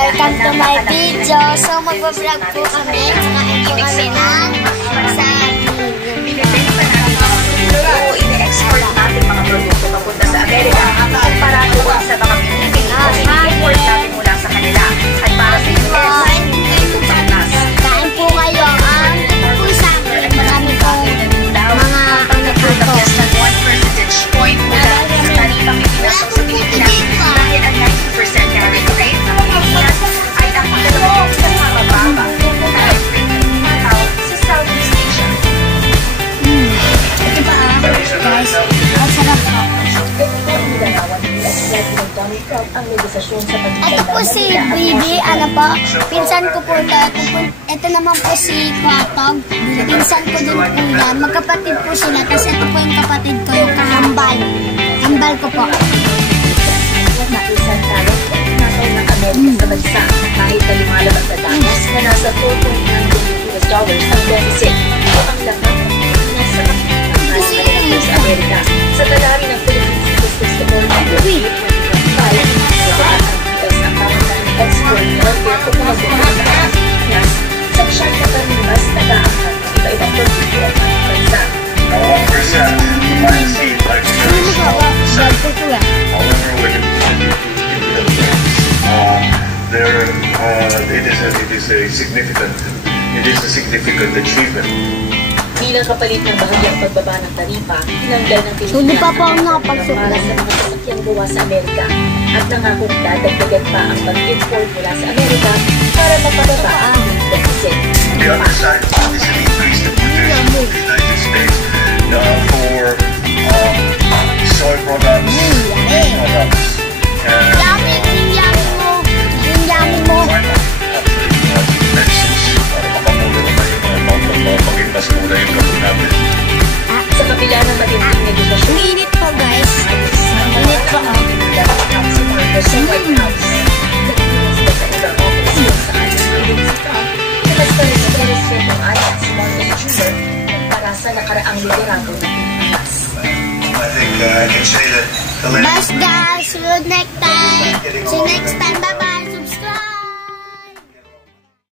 Welcome to my video. So magbablog po kami. Kakain po kami ng ini-export natin mga produkto papunta sa Amerika at para doon sa mga Pilipino i-import natin mula sa kanila. At para sa US, kain po kayo ang po sa akin. Marami po mga pagkakataon ng 1 percentage point mula sa tarifang ipinasok sa Pilipinas dahil ang 90% tariff rate ng Pilipinas ay ang pagkakataon sa mababa tariff rate ng Macau sa Southeast Asia. Ito ba guys? Ang sarap po. Ito po si Bibi, ano po, pinsan ko po ito. Ito naman po si Kwatog, pinsan ko din po yan. Magkapatid po sila, tapos ito po yung kapatid ko, yung kahambal. Hambal ko po. Isang talong nakaw ng Amerika sa bansa kahit na lumalabas sa danas na nasa $4.9 billion ang deficit o ang lakas ng Pilipinas sa pagkakaroon sa Amerika. Sa talari ng Philippines Statistics Authority 2025, lahat ang US ang kamanang export market o mga bukas sa Pilipinas sa siyang katanimas nag-aangkat ng iba-ibang produkto at bansa. It is a significant achievement. Bilang kapalit ng bahagyang pagbaba ng taripa, tinanggal ng Pilipinas Hindi pa po ako nakapagsulat. para sa mga sasakyang gawa sa Amerika at nangakong dadagdagan pa ang pag-import mula sa Amerika para mapababa ang deficit. The other side is an increased importation of the United States for soy products, meat products, and Yummy mo. Yung yummy mo. medicines para mapamula naman yung pag-invest muna yung kapag natin. Sa kabila ng matinding negosasyon, Init po guys. Init po. si Marcos sa White House. Nagpinis pa sa ibang office sa kanyang pagdating si Trump na mas pares-pares yung ayan si Marcos Jr. kumpara sa nakaraang liderato ng Pilipinas. I think I can say that the Bye guys. See you next time. See you next time. Bye bye.